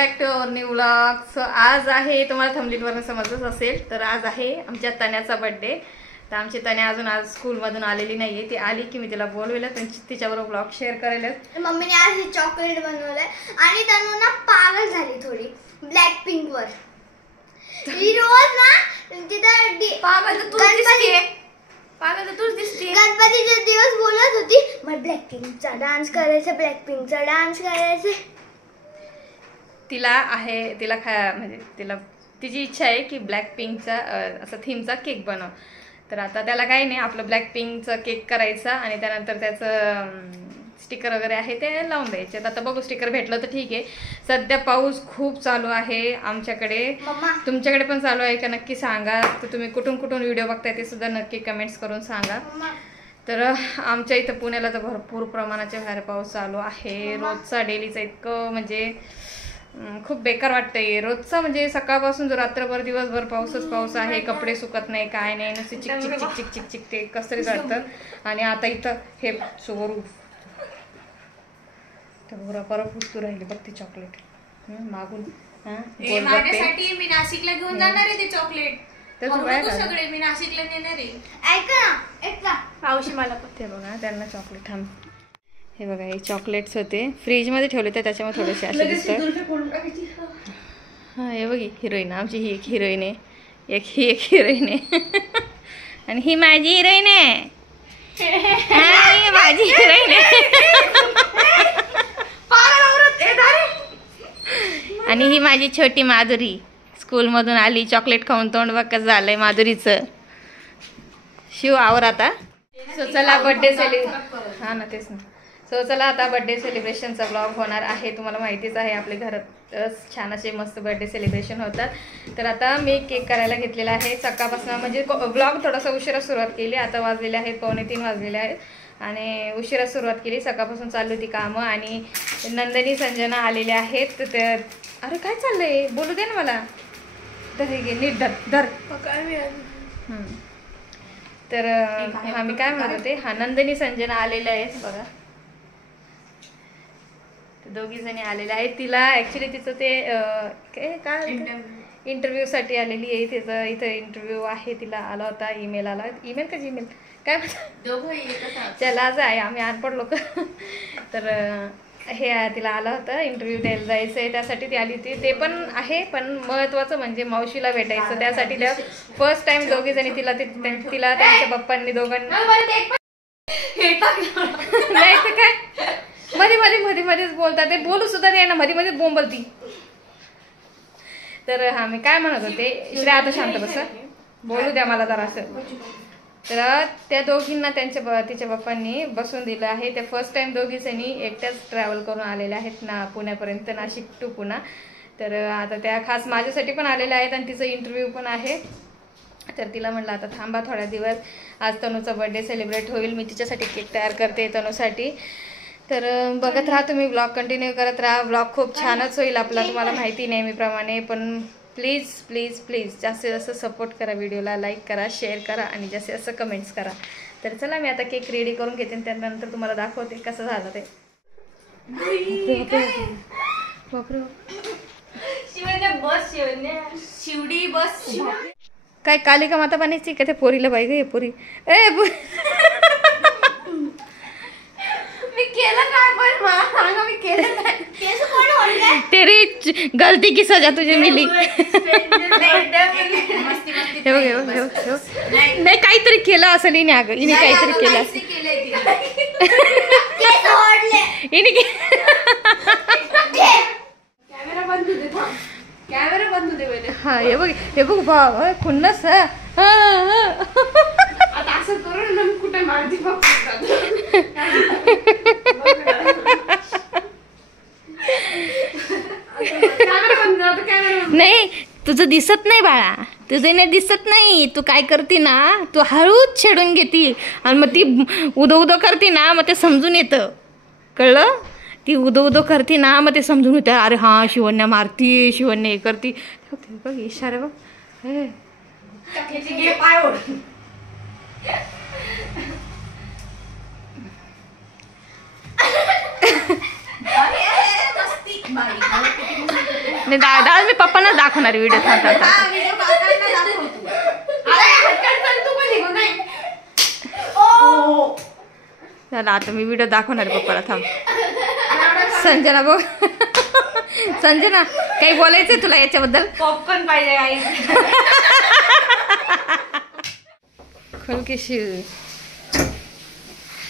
Back to our new vlog. So आज आहे, तुम्हाला थंबनेलवरून समजलंच असेल, तर आज आहे आमच्या तन्याचा बर्थडे. तर आमची तन्या अजून आज स्कूलमधून आलेली नाहीये. ती आली की मी तिला बोलवेल, तिच्याबरोबर व्लॉग शेअर करायला. मम्मीने आज हे चॉकलेट बनवलंय आणि तनु ना पागल झाली थोडी ब्लॅक पिंक वर. ही रोज ना तिथं पागल तूच दिसते. गणपतीचे दिवस बोलत होती मला ब्लॅक पिंकचा डान्स करायचा, ब्लॅक पिंकचा डान्स करायचा. तिला म्हणजे तिची इच्छा आहे की ब्लॅक पिंकचा असा थीमचा केक बनव. तर आता त्याला काही नाही, आपलं ब्लॅक पिंकचा केक करायचा आणि त्यानंतर त्याचं स्टिकर वगैरे आहे ते लावून द्यायचे. आता बघू, स्टिकर भेटलं तर ठीक आहे. सध्या पाऊस खूप चालू आहे आमच्याकडे, तुमच्याकडे पण चालू आहे का नक्की सांगा. तर तुम्ही कुठून कुठून व्हिडिओ बघताय ते सुद्धा नक्की कमेंट्स करून सांगा. तर आमच्या इथं पुण्याला तर भरपूर प्रमाणाच्या बाहेर पाऊस चालू आहे. रोजचा डेलीचा इतकं म्हणजे खूप बेकार वाटतंय रोजचा. म्हणजे सकाळपासून जो रात्रभर दिवसभर पाऊस आहे, कपडे सुकत नाही, काय नाही, नुसते चिक चिक चिक चिक चिक चिक ते कसं तरी वाटतं. आणि आता इथं हे चोरू परत पुसतू राहिली बघ ती चॉकलेट मागून. माझ्यासाठी मी नाशिकला घेऊन जाणार आहे ते चॉकलेट. सगळे मी नाशिकला नेणार आहे. ऐका पावशी मला पण ते बघा त्यांना चॉकलेट. थांब, हे बघा हे चॉकलेट्स होते, फ्रीजमध्ये ठेवले तर त्याच्यामुळे थोडेसे असे दिसतात. हां हे बघी हिरोईन आमची, ही एक हिरोईन आहे, ही एक हिरोईन आहे आणि ही माझी हिरोईन आहे. ही माझी हिरोईन आहे आणि ही माझी छोटी माधुरी स्कूलमधून आली, चॉकलेट खाऊन तोंड बघ कसं झालंय माधुरीचं. शिव आवर आता. सो चला बर्थडे हा ना तेच ना. सो चला आता बर्थडे सेलिब्रेशनचा ब्लॉग होणार आहे. तुम्हाला माहितीच आहे आपल्या घरात छान असे मस्त बर्थडे सेलिब्रेशन होतात. तर आता मी केक करायला घेतलेला आहे सकाळपासून. म्हणजे ब्लॉग थोडासा उशिरा सुरुवात केली. आता वाजलेले आहेत 2:45 वाजलेले आहेत आणि उशिरा सुरुवात केली. सकाळपासून चालू होती कामं आणि नंदिनी संजना आलेल्या आहेत. तर ते अरे काय चाललंय बोलू दे ना मला. तर हे घे नीट धर. तर हा मी काय म्हणत होते, हा नंदिनी संजना आलेल्या आहेत बघा, दोघी जणी आलेल्या आहेत. तिला ऍक्च्युली तिचं ते काय इंटरव्ह्यूसाठी आलेली आहे. तिचं इथं इंटरव्ह्यू आहे, तिला आला होता ईमेल का जीमेल काय चला आज आहे, आम्ही अनपढ लोक. तर हे तिला आलं होतं इंटरव्ह्यू द्यायला जायचं आहे, त्यासाठी ती आली होती. ते पण आहे, पण महत्त्वाचं म्हणजे मावशीला भेटायचं. त्यासाठी त्या फर्स्ट टाइम दोघी जणी तिला त्यांच्या बाप्पांनी दोघांनी नाही तर काय मध्येच बोलतात, ते बोलू सुद्धा नाही ना, मध्येच बोंबलती. तर हा मी काय म्हणत होते, श्रेया आता शांत बस, बोलू द्या मला जरा असं. तर त्या दोघींना तिच्या बाप्पांनी बसून दिलं आहे. त्या फर्स्ट टाइम दोघी जणी एकट्याच ट्रॅव्हल करून आलेल्या आहेत ना पुण्यापर्यंत, नाशिक टू पुणा. तर आता त्या खास माझ्यासाठी पण आलेल्या आहेत आणि तिचं इंटरव्ह्यू पण आहे. तर तिला म्हटलं आता थांबा थोड्या दिवस, आज तनूचा बर्थडे सेलिब्रेट होईल, मी तिच्यासाठी केक तयार करते तनूसाठी. तर बघत राहा तुम्ही, ब्लॉग कंटिन्यू करत राहा. ब्लॉग खूप छानच होईल आपला, तुम्हाला माहिती नेहमीप्रमाणे. पण प्लीज प्लीज प्लीज जास्तीत जास्त सपोर्ट करा, व्हिडिओला लाईक करा, शेअर करा आणि जास्तीत जास्त कमेंट्स करा. तर चला मी आता केक रेडी करून घेते आणि त्यानंतर तुम्हाला दाखवते कसं झालं ते. शिवडी बस काय कालिका माता बनायची का त्या पोरीला पाहिजे. हे पोरी तेरी गलती की सजा तुझे मिली. नाही काहीतरी केलं असेल हिने, अगं हिने काहीतरी केलं असेल हिने. हा हे बघ भाव खुन्नस कुठे मारती नाही तुझं दिसत नाही बाळा, तुझं नाही दिसत नाही. तू काय करते ना, तू हळूच छेडून घेती आणि मग ती उदो करते ना, मग ते समजून येतं, कळलं. ती उदो करते ना, मग ते समजून येतं. अरे हा शिवण्या मारती, शिवण्या हे करती. बघ इशारा बघ. नाही दादा मी पप्पांना दाखवणार व्हिडिओ. चला आता मी व्हिडिओ दाखवणार पप्पाला. थांब संजना बघ. संजना काही बोलायचंय तुला याच्याबद्दल? पॉपकॉर्न पाहिजे आई. खोल की शूज.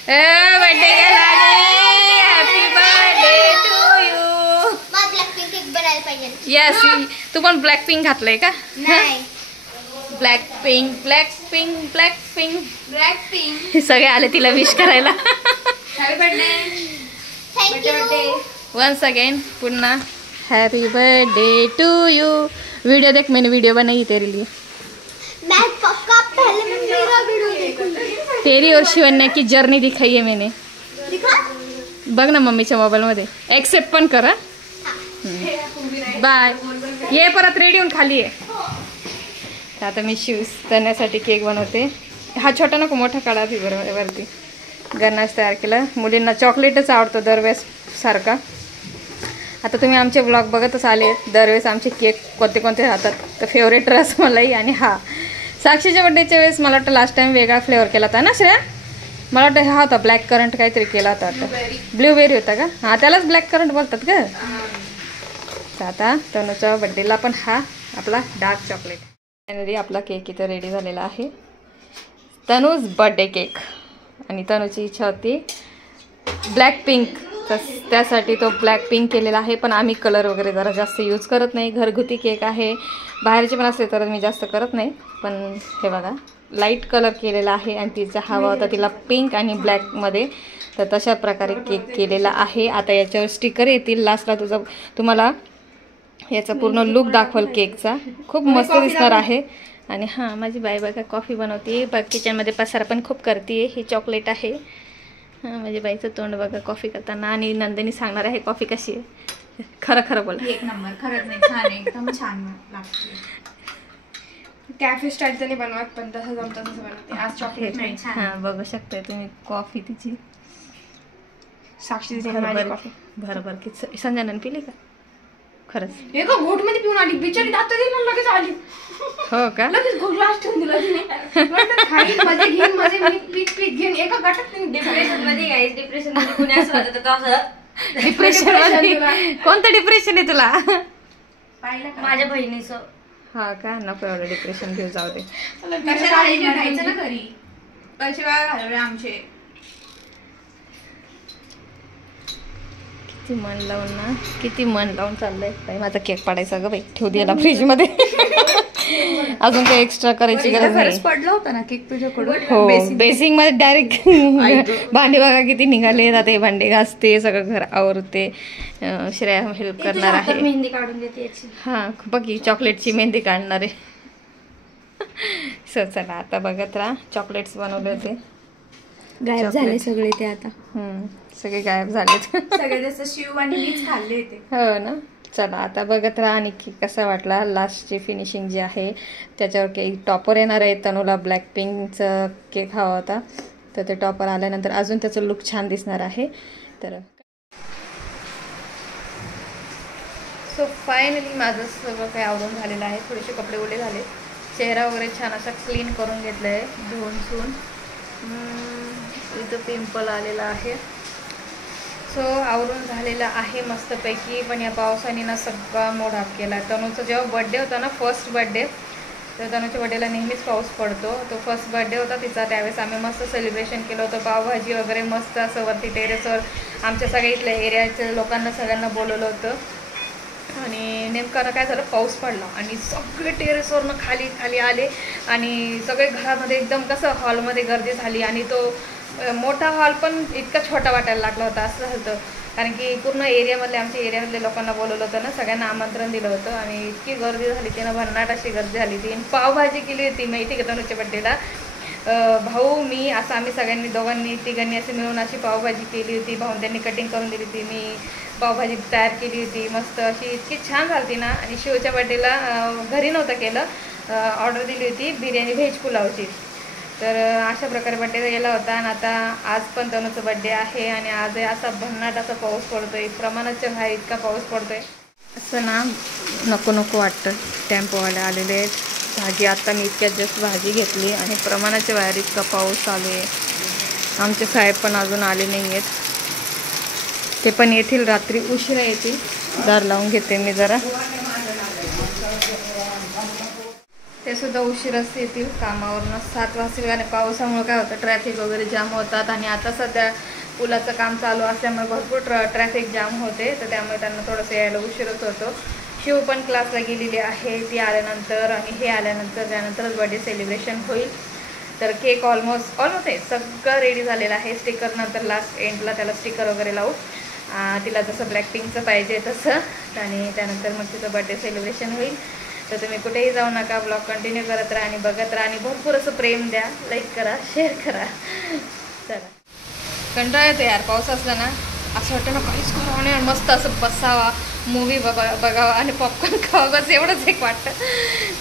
बर्थडे गेला. Happy birthday to you. Black pink बनायला पाहिजे. यस तू पण ब्लॅक पिंक घातलंय का? नाही black pink black pink black pink black pink. हे सगळे आले तिला विश करायला. Happy birthday. Thank you. Once again पुन्हा happy birthday to you. Video देख, मैंने वीडियो बनाई तेरे लिए. मैं पक्का पहले मैं मेरा वीडियो देखूंगी. तेरी और शिवन्या की जर्नी दिखाई है मैंने. दिखा. बघ ना मम्मीच्या मोबाईल मध्ये. एक्सेप्ट पण करा. बाय. ये परत रेडी होऊन खाली आहे. आता मी शूज करण्यासाठी केक बनवते. हा छोटा नको, मोठा काढा बरोबर वरती. गन्नास तयार केला. मुलींना चॉकलेटच आवडतो दरवेळेस सारखा. आता तुम्ही आमचे ब्लॉग बघतच आले. दरवेळेस आमचे केक कोणते कोणते राहतात. तर फेवरेट रसमलाई आणि हा साक्षीच्या बड्डेच्या वेळेस मला वाटतं लास्ट टाइम वेगळा फ्लेवर केला होता ना श्रेया? मला वाटतं हा होता ब्लॅक करंट काहीतरी केला होता वाटतं. ब्ल्यूबेरी होता का? हां त्यालाच ब्लॅक करंट बोलतात का? तर आता तनूच्या बड्डेला पण हा आपला डार्क चॉकलेट. फायनली आपला केक इथं रेडी झालेला आहे. Tanuj birthday cake. आणि तनूची इच्छा होती ब्लॅक पिंक, तर त्यासाठी तो ब्लॅक पिंक केलेला आहे. पण आम्ही कलर वगैरे जरा जास्त यूज करत नाही. घरगुती केक आहे. बाहेरचे पण असले तर मी जास्त करत नाही. पण हे बघा लाईट कलर केलेला आहे. आणि तिचा हवा होता तिला पिंक आणि ब्लॅकमध्ये, तर तशा प्रकारे केक केलेला आहे. आता याच्यावर स्टिकर येतील लास्टला. तुम्हाला याचा पूर्ण लुक दाखवल केकचा. खूप मस्त दिसणार आहे. आणि हां माझी बाई बघा कॉफी बनवते. बघ किचनमध्ये पसारा पण खूप करते. ही चॉकलेट आहे. हां माझ्या बाईचं तोंड बघा कॉफी करताना. आणि नंदिनी सांगणार आहे कॉफी कशी आहे. खरं खरं बोला. एक नंबर. खरंच नाही छान आहे. एकदम छान लागते. कॅफे स्टाईल तर नाही बनवत, पण तसं जमतं तसं बनवते. आज चॉकलेट नाही छान. हां बघू शकताय तुम्ही कॉफी तिची. साक्षी माझी कॉफी भरभर की संजनाने पिली का? खरंच एका घोट मध्ये पिऊन आली बिचारी. दात दिला लगेच आली. हो का? लगेच ग्लास ठेवून दिला तिने. खाईल मजे घेईन मजे मी पीत पीत घेईन. एका गाठात डिप्रेशन मध्ये गाईस. डिप्रेशन मध्ये कुणी असं होतं तर असं डिप्रेशन मध्ये. कोणतं डिप्रेशन आहे तुला? पाहिलं का? माझ्या बहिणीचं. हा का? नको एवढं डिप्रेशन घेऊ, जाऊ दे. कशाला घ्यायचं ना घरी. पैसे वाया घालवले आमचे. किती मन लावून ना, किती मन लावून चाललंय. बाई माझा केक पाडायचा ग बाई. ठेवू दिला फ्रीज मध्ये. अजून काही एक्स्ट्रा करायची गरज नाही. पडला होता ना केक तुझ्याकडून. हो बेसिंग मध्ये डायरेक्ट. भांडे बघा किती निघाले. आता हे भांडे घासते, सगळं घर आवरते. श्रेया हेल्प करणार आहे. मेहंदी काढून देते याची. हा बघी चॉकलेटची मेहंदी काढणार आहे. सो चला आता बघत राहा. चॉकलेट्स बनवले होते. गायब झाले सगळे ते आता. सगळे गायब झालेत. सगळे जसं शिव आणि मीच खाल्ले होते. हो ना. चला आता बघत राहा. आणि कसा वाटला लास्टची फिनिशिंग जी आहे त्याच्यावर केक टॉपर येणार आहे. तनूला ब्लॅक पिंकचं केक हवा होता, तर ते टॉपर आल्यानंतर अजून त्याचं लुक छान दिसणार आहे. तर सो फायनली माझं सगळं काही आवडून झालेलं आहे. थोडेसे कपडे ओले झाले. चेहरा वगैरे छान असा क्लीन करून घेतला आहे धुवून. इथं पिंपल आलेला आहे. सो आवरून झालेला आहे मस्तपैकी. पण या पावसाने ना सगळा मूड ऑफ केला. तनूचा जेव्हा बड्डे होता ना, फर्स्ट बड्डे, तर तनूच्या बड्डेला नेहमीच पाऊस पडतो. तो फर्स्ट बड्डे होता तिचा. त्यावेळेस आम्ही मस्त सेलिब्रेशन केलं होतं. पावभाजी वगैरे मस्त असं वरती टेरेसवर आमच्या सगळ्या इथल्या एरियाच्या लोकांना सगळ्यांना बोलवलं होतं. आणि नेमकं काय झालं, पाऊस पडला आणि सगळे टेरेसवरनं खाली खाली आले. आणि सगळे घरामध्ये एकदम कसं हॉलमध्ये गर्दी झाली. आणि तो मोठा हॉल पण इतका छोटा वाटायला लागला होता. असं होतं कारण की पूर्ण एरियामधले आमच्या एरियामधल्या लोकांना बोलवलं होतं ना, सगळ्यांना आमंत्रण दिलं होतं. आणि इतकी गर्दी झाली ती ना, भन्नाट अशी गर्दी झाली ती. पावभाजी केली होती माहिती का तनूच्या बड्डेला. भाऊ मी असं आम्ही सगळ्यांनी दोघांनी तिघांनी अशी मिळून अशी पावभाजी केली होती. भाऊन त्यांनी कटिंग करून दिली होती. मी पावभाजी तयार केली होती मस्त अशी. इतकी छान झाली ना. आणि शिवच्या बड्डेला घरी नव्हतं केलं, ऑर्डर दिली होती बिर्याणी व्हेज पुलावची. तर अशा प्रकारे बड्डे गेला होता. आणि आता आज पण तनूचा बड्डे आहे. आणि आज असा भन्नाट असा पाऊस पडतोय. प्रमाणाच्या बाहेर इतका पाऊस पडतोय. असं ना नको नको वाटतं. टेम्पोवाले आलेले आहेत. भाजी आत्ता मी इतक्यात जस्ट भाजी घेतली आणि प्रमाणाच्या बाहेर इतका पाऊस चालू आहे. आमचे साहेब पण अजून आले नाही आहेत. ते पण येतील रात्री उशिरा येतील. दार लावून घेते मी जरा. ते सुद्धा उशिराच येतील कामावरनं. 7 वाजतील आणि पावसामुळे काय होतं ट्रॅफिक वगैरे जाम होतात आणि आता सध्या पुलाचं काम चालू असल्यामुळे भरपूर ट्रॅफिक जाम होते. तर त्यामुळे त्यांना थोडंसं यायला उशीरच होतो. शिव पण क्लासला गेलेली आहे. ती आल्यानंतर आणि हे आल्यानंतर त्यानंतरच बर्थडे सेलिब्रेशन होईल. तर केक ऑलमोस्ट आहे सगळं रेडी झालेलं आहे. स्टिकर नंतर लास्ट एंडला त्याला स्टिकर वगैरे लावू. तिला जसं ब्लॅक पिंकचं पाहिजे तसं. आणि त्यानंतर मग तिचं बर्थडे सेलिब्रेशन होईल. तर तुम्ही कुठेही जाऊ नका. ब्लॉग कंटिन्यू करत राहा आणि बघत राहा आणि भरपूर असं प्रेम द्या. लाईक करा, शेअर करा. चला, कंटाळा येतो यार पाऊस असला ना. असं वाटतं ना काहीच करावं नाही, मस्त असं बसावा, मूवी बघावा आणि पॉपकॉर्न खावा. बस एवढंच एक वाटतं.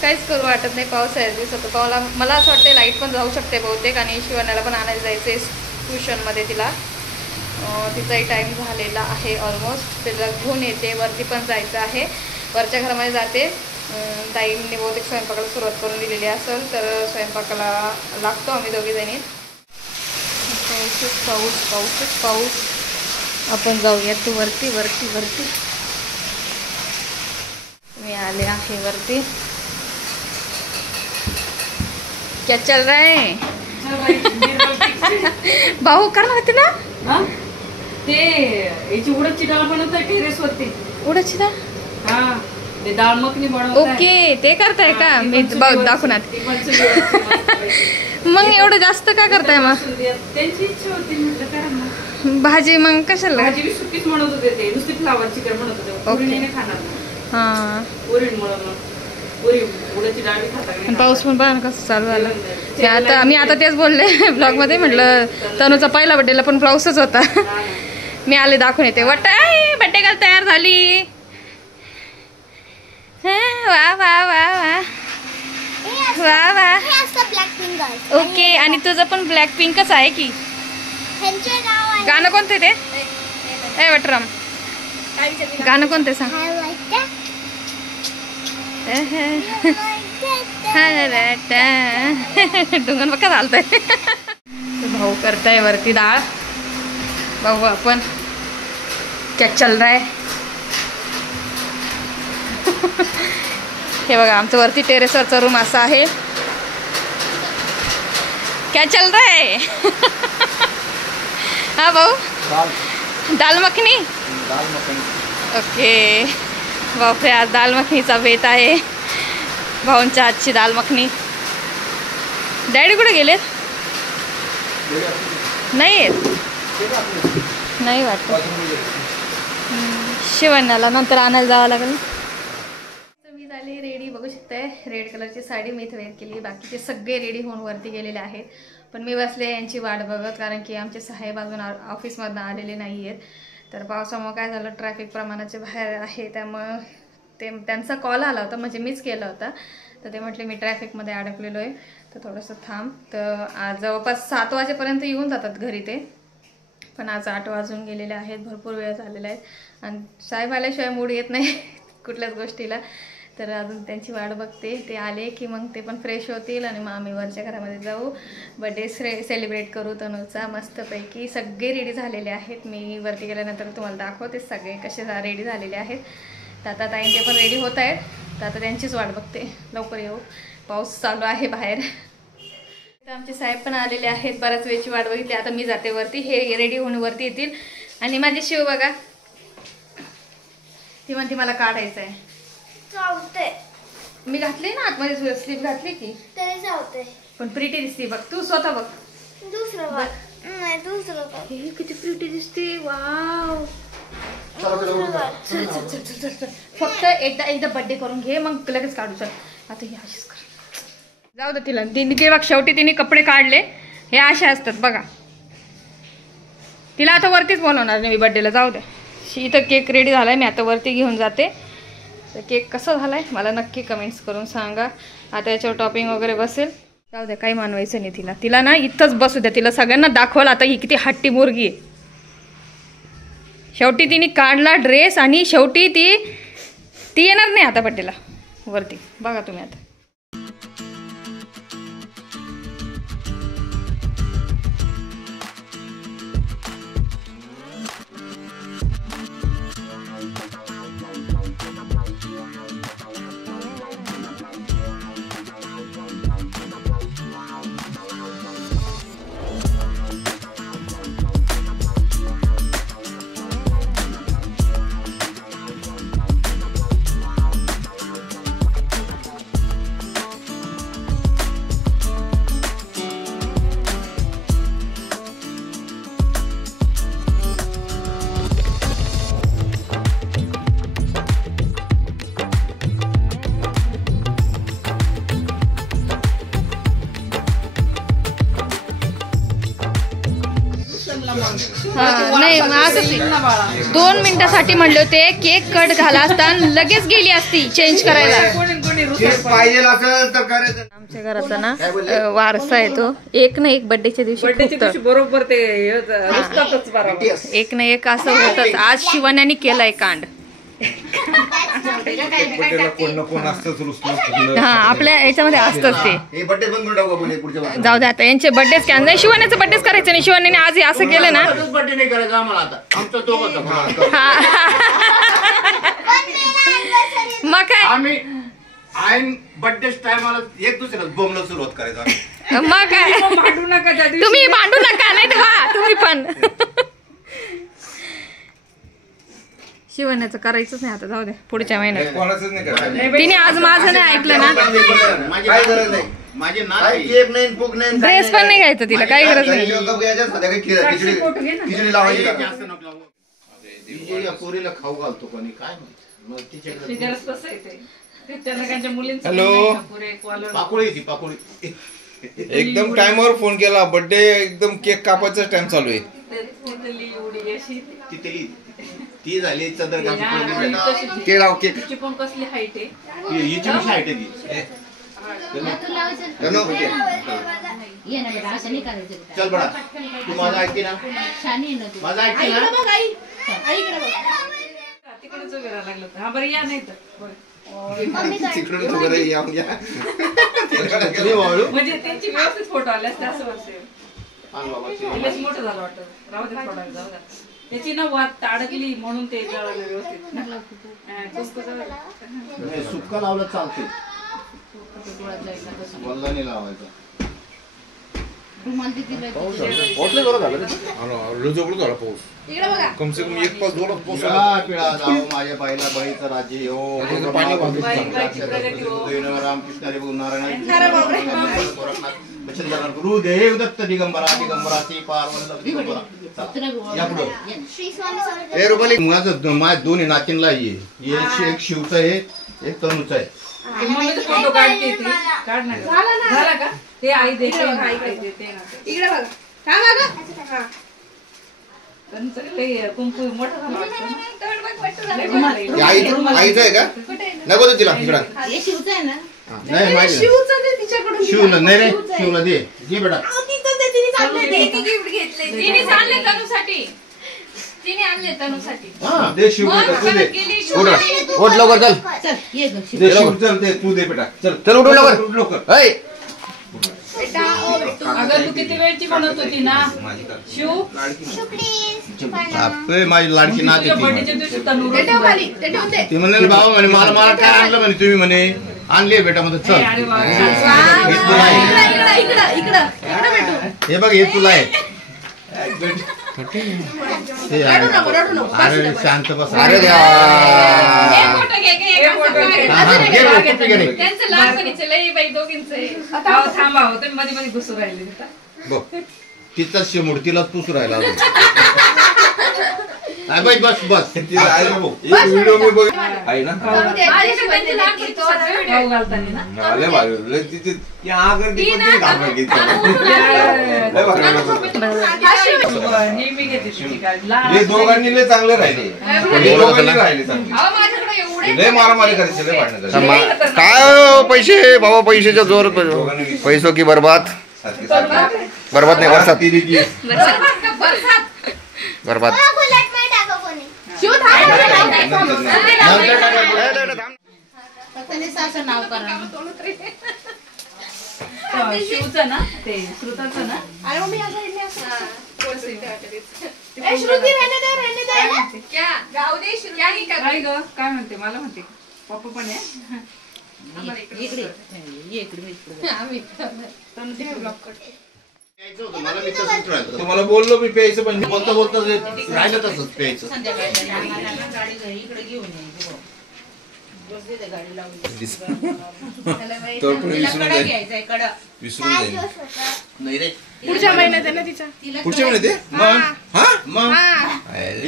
काहीच करू वाटत नाही पावसाळ्यात दिवसात. मला असं वाटतं लाईट पण जाऊ शकते बहुतेक. आणि शिवण्याला पण आणायला जायचं आहे ट्युशनमध्ये. तिचाही टाईम झालेला आहे ऑलमोस्ट. तिला घेऊन येते. वरती पण जायचं आहे. वरच्या घरामध्ये जाते. ताईंनी बहुतेक स्वयंपाकाला सुरुवात करून दिलेली असेल तर स्वयंपाकाला लागतो आम्ही दोघीजणी. पाऊसच पाऊस पाऊसच पाऊस. आपण जाऊया तू वरती वरती वरती. मी आले आहे वरती. क्या चल रहा है भाऊ? करणार होते ना ते याची उडदची डाळ बनवताय टेरेस वरती. उडदची डाळ? हा, ते डाळ मखनी बनवताय. ओके, ते करताय का? मी दाखवणार. मग एवढं जास्त का करताय? मग त्यांची इच्छा होती म्हटलं करा मग. भाजी मग कशाला? भाजी बी सुकीच म्हणत होते. ते नुसती फ्लावर चिकन म्हणत होते. उडीने खाणार. हा, उडदची डाळ खाता. पाऊस पण बघा कसं चालू झाला. मी आता तेच बोलले ब्लॉग मध्ये. म्हटलं तनुचा पहिला बड्डेला पण पाऊसच होता. मी आले दाखवून येते. बड्डे गर्ल तयार झाली. वा वा वा वा वा वा. ओके, आणि तुझं पण ब्लॅक पिंकच आहे की? गाणं कोणते ते? ए वटरम, गाणं कोणते सांग? डोंगन बघा चालतंय. भाऊ करताय वरती डाळ. बघू आपण क्या चल रहा है. हे बघा आमचं वरती टेरेसवरचा रूम असा आहे. क्या चल रहा है? हाँ भाऊ, दाल मखनी. ओके, बापरे, आज दाल मखनीचा बेत आहे. भाऊंच्या आजची दाल मखनी. डॅडी कुठे गेलेत? नाही आहेत, नाही वाटत. शिवण्याला नंतर आणायला जावं लागेल. मी झाली रेडी. बघू शकताय रेड कलरची साडी मी इथे वेअर केली. बाकीचे सगळे रेडी होऊन वरती गेलेले आहेत. पण मी बसले यांची वाट बघत, कारण की आमचे साहेब अजून ऑफिसमधून आलेले नाही आहेत. तर पावसामुळे काय झालं, ट्रॅफिक प्रमाणाच्या बाहेर आहे. त्यामुळं त्यांचा कॉल आला होता, म्हणजे मीच केला होता. तर ते म्हटले मी ट्रॅफिकमध्ये अडकलेलो आहे, तर थोडंसं थांब. तर आज जवळपास 7 वाजेपर्यंत येऊन जातात घरी ते. पण आज 8 वाजून गेलेले आहेत. भरपूर वेळ झालेला आहे. आणि साहेब आल्याशिवाय मूड येत नाही कुठल्याच गोष्टीला. तर अजून त्यांची वाट बघते. ते आले की मग ते पण फ्रेश होतील आणि मग आम्ही वरच्या घरामध्ये जाऊ, बर्थडे सेलिब्रेट करू तनुचा मस्तपैकी. सगळे रेडी झालेले आहेत. मी वरती गेल्यानंतर तुम्हाला दाखवते सगळे कसे रेडी झालेले आहेत. तर आता ताईंचे पण रेडी होत आहेत. तर आता त्यांचीच वाट बघते, लवकर येऊ. पाऊस चालू आहे बाहेर. तर आमचे साहेब पण आलेले आहेत. बऱ्याच वेळची वाट बघितली. आता मी जाते वरती. हे रेडी होऊन वरती येतील. आणि माझी शिव बघा, ती म्हणते मला काढायचं आहे. मी घातली ना आतमध्ये स्लीप घातली की तरी चालतंय. पण प्रिटी दिसते बघ. तू स्वतः बघ. दुसरं बघ. नाही, दुसरं बघ. हे किती प्रिटी दिसते. वाव. फक्त एकदा बर्थडे करून घे, मग लगेच काढू. चल आता हे अशीच कर. जाऊ दे तिला. तिने बघ शेवटी तिने कपडे काढले. हे असे असतात बघा. तिला आता वरतीच बोलवणार नाही मी बर्थडेला. जाऊ दे. इथं केक रेडी झालाय. मी आता वरती घेऊन जाते. तर केक कसा झालाय मला नक्की कमेंट्स करून सांगा. आता याच्यावर टॉपिंग वगैरे बसेल. जाऊ द्या, काही मानवायचं नाही तिला. तिला ना इथंच बसू द्या. तिला सगळ्यांना दाखवलं आता ही किती हट्टी मुलगी आहे. शेवटी तिने काढला ड्रेस आणि शेवटी ती येणार नाही आता बड्डेला वरती, बघा तुम्ही आता. नाही असं 2 मिनिटासाठी म्हणले होते, केक कट झाला असता लगेच गेली असती चेंज करायला. आमच्या घराचा ना वारसा आहे तो, एक ना एक बर्थडेच्या दिवशी बरोबर ते एक ना एक असं होतच. आज शिवण्याने केलाय कांड. हा आपल्या याच्यामध्ये असतच ते. जाऊ दे आता यांचे बर्थडेच कॅन्सल नाही, शिवण्याचे बर्थडेच करायचे नाही. शिवण्याने आज असं केलं ना, मग काय बर्थडे टायमाला एक दुसऱ्याला बोंबला सुरुवात करायचा. मग काय भांडू नका, तुम्ही भांडू नका, नाही तर तुम्ही पण. शिवण्याचं करायचंच नाही आता, जाऊ दे पुढच्या महिन्यात. तिने आज माझं नाही ऐकलं ना, काय गरज नाही. माझे केक नाही, फुग नाही, ड्रेस पण नाही घ्यायचं तिला, काही गरज नाही. पोरीला खाऊ घालतो कोणी काय हॅलो, पाकोळी एकदम टाइमवर फोन केला. बर्थडे एकदम केक कापायचा टाइम चालू आहे. ती झाली चंद्रकांत पण कसली हाईट आहे, हिची कशी हाईट आहे ती. चल बडा, तू माझं ऐकते ना, माझं ऐकते ना. तिकडेच उभे राहायला लागलं. हा बरं या, नाही तर तिकडून वगैरे येऊन घ्या म्हणजे त्यांची व्यवस्थित फोटो आले असते असं वाटतं. मोठं झालं वाटतं, राहू दे थोडा जाऊ द्या. त्याची ना वात अडकली म्हणून ते जळालं व्यवस्थित. सुक्का लावलं चालते, वल्ला नाही लावायचा. पाऊस कम से कम 1 पाऊस 2 पाऊस. पिळा जाओ माझ्या बाईला बळीचं राज्य हो. रामकृष्ण गुरुदेव दत्त दिगंबरा दिगंबराची पार्वती माझ्या दोन्ही नातींना ये. एक शिवचं आहे, एक तनुचं आहे. फोटो काढते ती, काढणार झाला का ते आई देते इकडे बघा. कुंकू मोठा झाला आईचं आहे का? नको दे तिला तिकडं. नाही माझ्या शिवला नाही रे, शिवला दे बेटा. दे शिव, तू दे. उठ लवकर, चल चल दे, तू दे बेटा. चल उठ लवकर. अगं तू किती वेळची म्हणत होती ना शिव, माझी लाडकी नाते बर्थडेच्या दिवशी तनू ती म्हणे बाबा म्हणे मला काय आणलं म्हणे तुम्ही म्हणे. आणले बेटा मध्ये. चल हे बघ, हे तुला आहे. अरे शांत बस. अरे थांबा होते मध्ये मध्ये घुसू राहिले. तिचाच शिमूड तिलाच पुसू राहिला. बस बस व्हिडिओ मी बघ आहे ना, दोघांनी लय चांगले राहिले, लय मारामारी करायची, लय भांडण करायची. काय पैसे बाबा, पैशाच्या जोरात पैसो की बर्बाद. बर्बाद नाही, बरसात. बर्बाद. शिव नाव करा शिवचं ना ते श्रुताचं ना. अरे मम्मी असं इडली असं श्रुती रहने दे क्या जाऊ दे क्या ही कर काय ग काय म्हणते मला म्हणते पप्पा पण आहे. तुम्हाला बोललो मी प्यायचं पण बोलता बोलता राहिलं तसंच प्यायचं. विसरून जाईल. नाही रे पुढच्या महिन्यात आहे ना तिचा. पुढच्या महिन्यात मग हा मग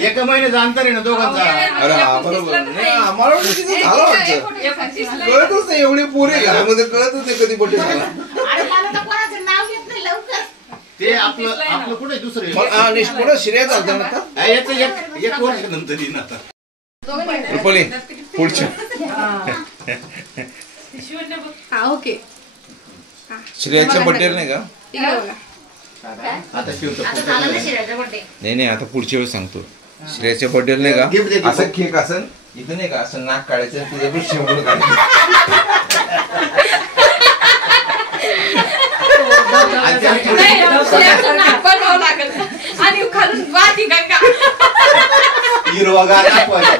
एका महिन्याचा अंतर आहे ना दोघांचा. अरे हा बरोबर नाही, आम्हाला वाटलं तिचं झालं वाटतं. कळतच नाही एवढे पोरे घरामध्ये कळतच नाही कधी बड्डे झाला. ते आपलं कुठे दुसरं कोणा श्रेय चालतं ना आता याचं एक वर्ष नंतर येईन आता. रुपाली पुढच्या ओके श्रेयाच्या बड्डे नाही का. आता शिवचं नाही आता पुढच्या वेळेस सांगतो. श्रेयाच्या बर्थडे नाही का Gift दे, gift. असं केक असं इथं नाही का असं नाक काढायचं तुझ्याकडे शेवट काढायचं. आणि खालून वाटी गंगा. हिरवागार दाखवायचा.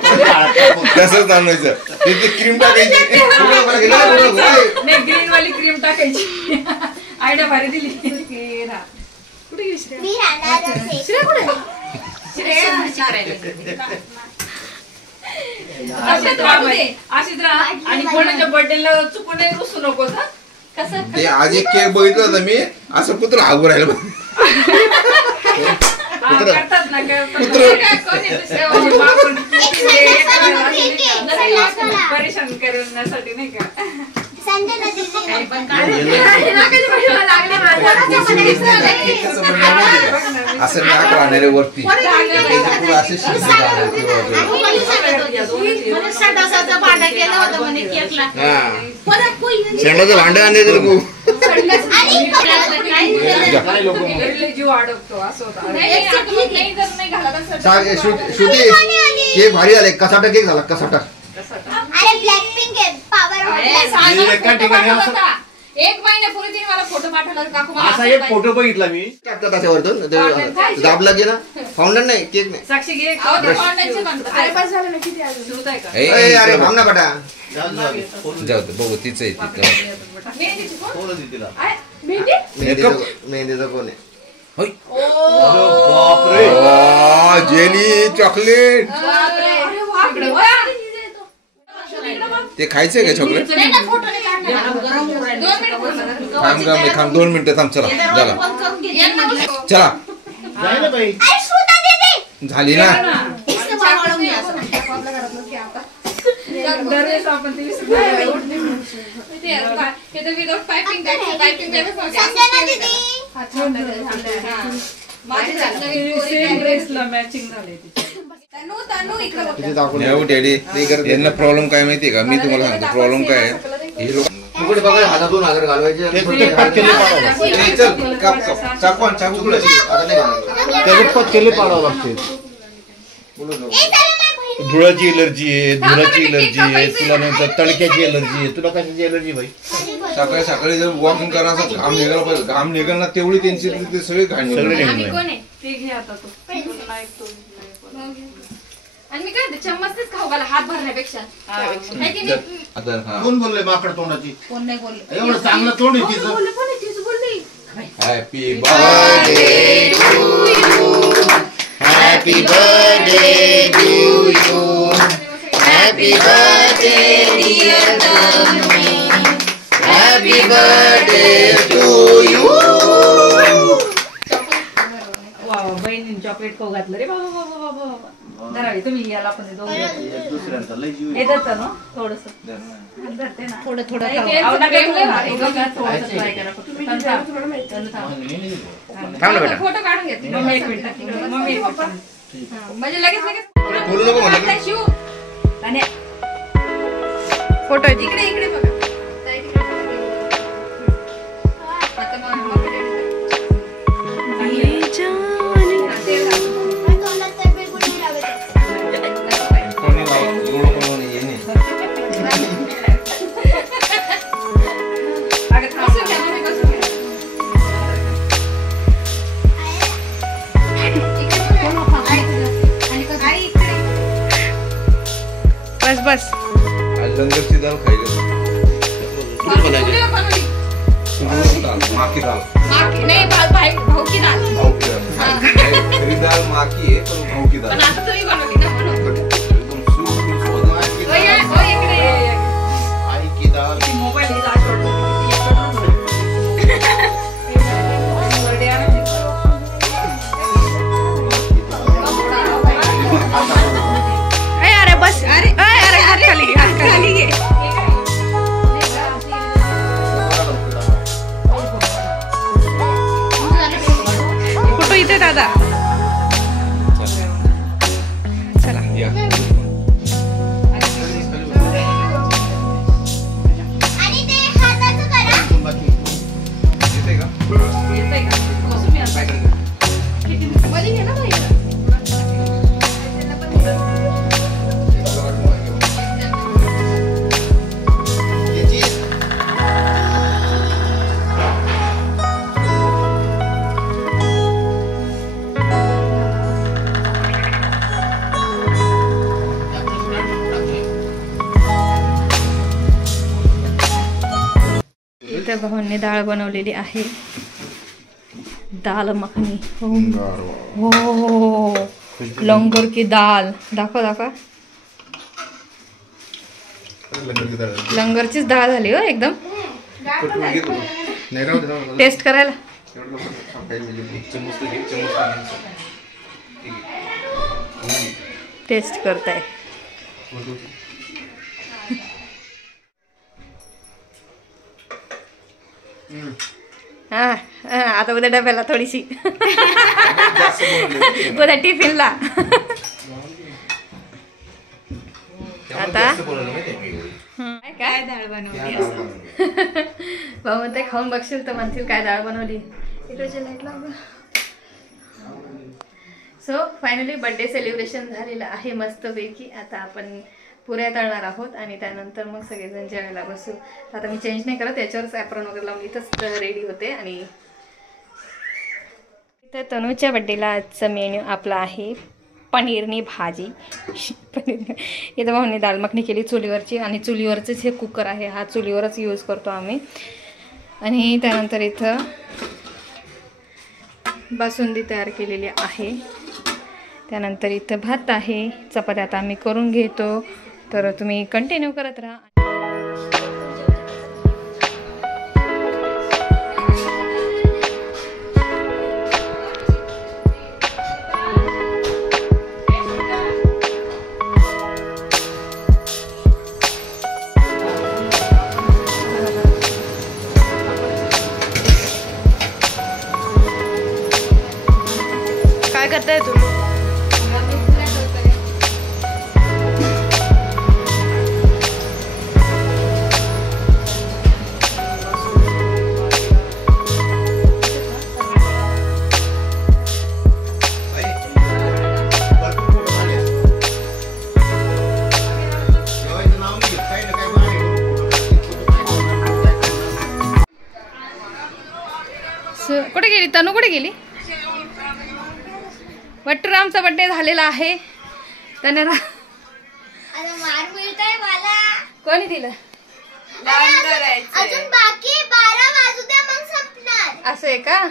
तसंच आणवायचं तिथे क्रीम टाकायची. नाही ग्रीन वाली क्रीम टाकायची. आयडिया भारी दिली. कुठे गेली श्रेया? मी राहणारच आहे. अशीच राहा आणि कोणाच्या बर्थडेला चुकून रुसू नको हा. कसं ते आज एक केक बघितला होता मी असं कुत्र हागू राहिलं. करतात ना परेशान करण्यासाठी नाही का. संजना दीदी असं नाक राहणारे वरती असे शेंडाचं भांड आणले तू जीव अडकतो असं होतं. श्रुती केक भारी आले. कसाटा केक झाला कसाटा. अरे ब्लॅक पिंक आहे पावर एका ठिकाणी असं एक महिन्यापूर्वी तिने मला फोटो पाठवला काकू मला असा एक फोटो बघितला मी. टाकतात अशा वरतून दाबला गेला. फाउंडन नाही केक नाही. साक्षी घे. सुरत आहे का? अरे थांब ना बेटा. जाऊ दे बघू तिचं आहे मेहंदीचं कोण आहे. जेली चॉकलेट ते खायचंय का चॉकलेट. थांब 2 मिनिटं थांब. चला चला जायला बाई. झाली ना. दरवेळेस आपण ते विदाउट पायपिंग ड्रेसला मॅचिंग झाले. यांना प्रॉब्लेम काय माहितीये का. मी तुम्हाला सांगतो प्रॉब्लेम काय आहे. हे लोक तुकडे बघा 1000-2000 घालवायचे. पत्केले पाडावं लागते. धुळाची एलर्जी आहे. धुळाची एलर्जी आहे. तुला नंतर तडक्याची एलर्जी आहे. तुला कशाची एलर्जी भाई. सकाळी जर वॉकिंग करा घाम निघाला पाहिजे. घाम निघाल ना तेवढी त्यांची सगळे घाण आणि मी काय चम्मचच खाऊ घाला हात भरण्यापेक्षा. कोण बोलले माकड तोंडाची. कोण नाही बोलले. एवढं चांगलं तोंड आहे तिचं. Happy birthday to you. Happy birthday to you. Happy birthday dear Tanvi. Happy birthday to you. वा बहिणीने चॉकलेट खाऊ घातलं रे बाबा बाबा बाबा बाबा. धरावी तुम्ही याला पण दुसऱ्यांचा लय जीव आहे. येतात ना थोडस धरते ना थोडं फोटो काढून घेते मम्मी. 1 मिनिट मम्मी म्हणजे लगेच बोलू नको म्हणलं. शिव आणि फोटो इकडे इकडे बघा. माकी दाल नाही भाऊ की दाल. भाऊ की दाल खरी दाल माकी आहे पण भाऊ की दाल. पण आता तुम्ही बनवली ना म्हणून. एकदम सुंदर आई की दाल. मोबाईल ही दाल सोडतो. अरे बस अरे हात खाली घे. कुठं इथे दादा. चला आणि ते हाताचं करा. येते का? येतंय का? कसं मी आता मध्ये घे ना बाई. इथे भाऊंनी डाळ बनवलेली आहे. दाल मखनी. हो लंगर की दाल. दाखव. लंगरचीच डाळ झाली हो एकदम. नाही राहू दे. टेस्ट करायला. टेस्ट करताय. हा आता उद्या डब्याला थोडीशी. उद्या टिफिनला. आता काय डाळ बनवली. भाऊ म्हणते खाऊन बघशील तर म्हणतील काय डाळ बनवली. इकडचे लाईट लाव. सो फायनली बर्थडे सेलिब्रेशन झालेलं आहे मस्तपैकी. आता आपण पुऱ्या तळणार आहोत आणि त्यानंतर मग सगळेजण जेवायला बसू. आता मी चेंज नाही करत, याच्यावरच ॲप्रॉन वगैरे लावून इथंच रेडी होते. आणि इथं तनूच्या बड्डेला आजचं मेन्यू आपला आहे पनीरनी भाजी. इथं भाऊने दाल मखनी केली चुलीवरची. आणि चुलीवरचेच हे कुकर आहे, हा चुलीवरच यूज करतो आम्ही. आणि त्यानंतर इथं बासुंदी तयार केलेली आहे. त्यानंतर इथं भात आहे. चपात्या आता आम्ही करून घेतो, तर तुम्ही कंटिन्यू करत राहा. काय करताय तुम्ही? कुठे गेली तनू? कुठे गेली? वट्टूरामचा बर्थडे झालेला आहे. त्याने आता मार मिळताय मला. कोणी दिलं? अजून बाकी 12 वाजू द्या मग संपणार. असं आहे का?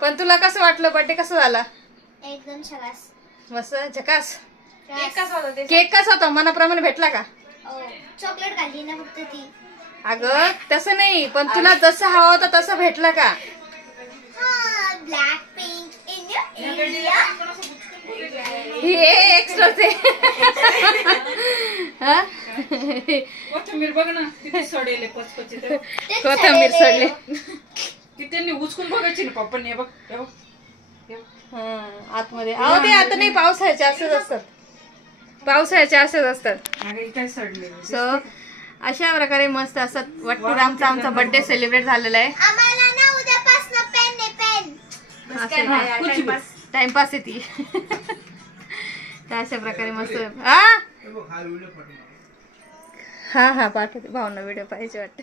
पण तुला कसं वाटलं बर्थडे? कसं झाला? एकदम छास. मस्त झकास. केक कसा होता ते? केक कसा होता? मनाप्रमाणे भेटला का? चॉकलेट खाल्ली ना फक्त ती. अगं तसं नाही, पण तुला जसं हवा होता तसं भेटला का? Black pink in India. हे एक्स्ट्राच आहे. कोथिंबीर बघ ना किती सडेल पचपची. कोथिंबीर सडले. ती त्यांनी उचकून बघायची ना पप्पांनी. हे बघ हे बघ हे बघ. आतमध्ये अहो ते आता नाही, पावसाळ्याचे असेच असतात. पावसाळ्याचे असेच असतात. अगं काय सडले. सो अशा प्रकारे मस्त असं वट्टूरामचा आमचा बर्थडे सेलिब्रेट झालेला आहे. आम्हाला ना उद्यापासून पेन ने पेन. टाइमपास आहे ती. तर अशा प्रकारे मस्त. हा पाठवते. भावना व्हिडिओ पाहिजे वाटतं.